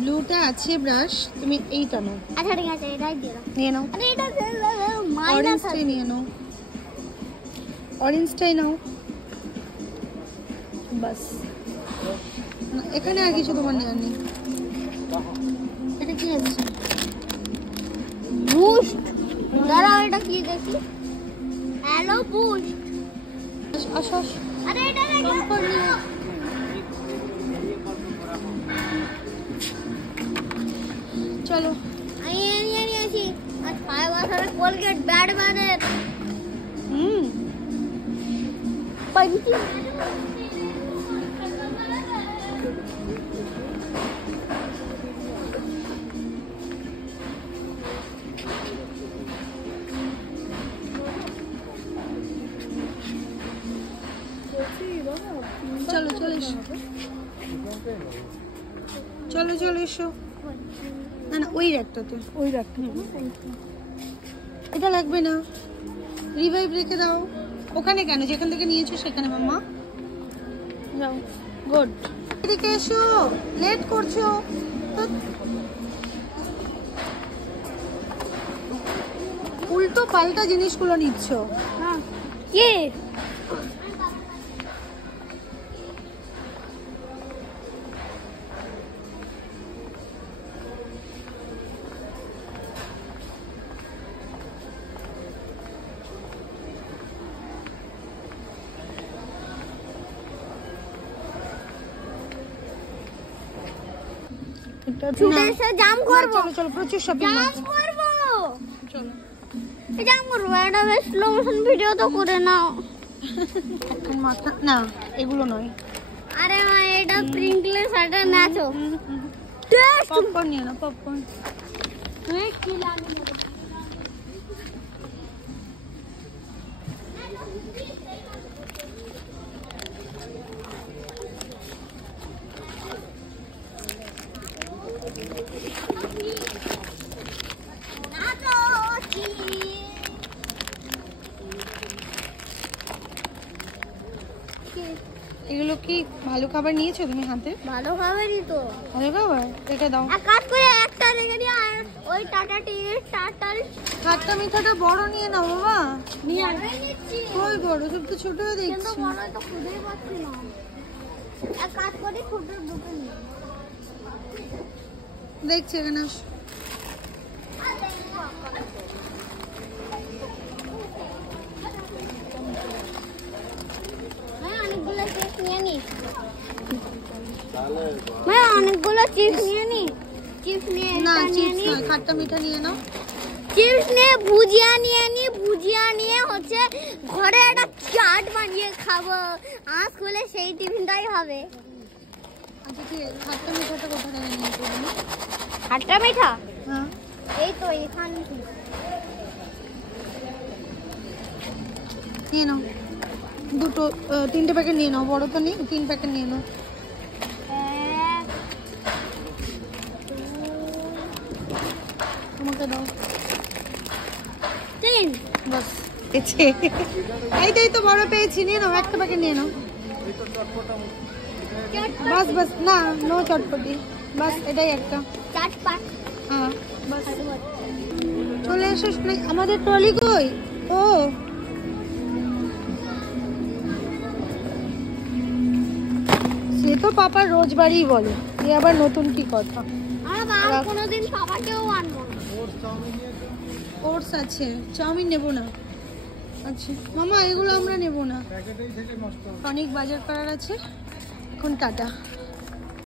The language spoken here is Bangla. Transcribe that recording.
ব্লুটা আছে ব্রাশ, তুমি এইটা নাও। আচ্ছা ঠিক আছে, এটাই দিয়ে দাও। নিয়ে নাও। আরে এটা অরেঞ্জটাই নিয়ে নাও, অরেঞ্জটাই নাও বাস। এখানে আর কিছু তোমার নেওয়ার নেই। এটা কি আছে? বুস্ট। দাঁড়াও, এটা কি দেখি? Hello boost. আসো আসো। আরে এটা দেখো। চলো আমি আছি। আজ 5 বছরের কোলগেট ব্যাটম্যানের। पंची चलो चलो चलो चलो এসো। না না ওই রাখটাতে, ওই রাখটা এটা লাগবে না। রিভাইভ রেখে দাও। ওখানে কেন, যেখান থেকে নিয়েছো সেখানে মাম্মা যাও। গুড, এদিকে এসো, লেট করছো। উল্টো পাল্টা জিনিসগুলো নিচ্ছ। হ্যাঁ কি জাম করব। চলো চলো, প্রচুর শপিং জাম করব। চলো জাম করব। এটা বেশ স্লো মোশন ভিডিও তো করে নাও। এখন মাথা না, এগুলো নয়। আরে মা, এটা প্রিন্টলেস সাটা নাচো। পপকর্ন নিয়ে নাও, পপকর্ন। হ্যাঁ কি লাগে? এগুলো কি ভালো খাবার নিয়েছো তুমি হাতে? ভালো খাবারই তো। ভালো খাবার রেখে দাও। এক কাজ করে একটা রেখে দিও, আর ওই টাটা টি টাটাল খাট্টা মিঠাটা বড় নিয়ে নাও বাবা। নিয়ে নিচ্ছি। কই বড়, সব তো ছোট কিন্তু দেখছি। বড় তো খুঁজেই পাচ্ছি না। এক কাজ করে ছোট দুটো নিয়ে দেখছি এখানে আসো। অনেকগুলো চিপস নিয়ে নি। অনেকগুলো চিপস নিয়ে নি। চিপস নিয়ে না চিপস না, খাট্টা মিঠা নিয়ে নাও। চিপস নিয়ে ভুজিয়া নিয়ে নি। ভুজিয়া নিয়ে হচ্ছে ঘরে একটা চাট বানিয়ে খাবো। আজ খুলে সেই টিফিনটাই হবে। আচ্ছা ঠিক আছে, খাট্টা মিঠাটা কোথা থেকে নিয়েছো? খাট্টা মিঠা হ্যাঁ এই তো এখানে নিয়ে নাও। দুটো 3টে প্যাকেট নিয়ে নাও, বড় তো নেই, 3 প্যাকেট নিয়ে নাও। আমাকে দাও। 3 বাস এইটাই তো বড় পেয়েছি, নিয়ে নাও, একটা প্যাকেট নিয়ে নাও। বাস বাস, না নো চটপটি, বাস এটাই একটা। চাটপাট হ্যাঁ বাস। চলে এসো। আমাদের ট্রলি কই? ও সে তো পাপা রোজ বাড়িই বলে, এ আবার নতুন কি কথা? আর কোনোদিন পাপাকেও আনবো না। ওটস আছে, চাউমিন নেব না। আচ্ছা মামা এগুলো আমরা নেব না, অনেক বাজার করার আছে এখন। টাটা।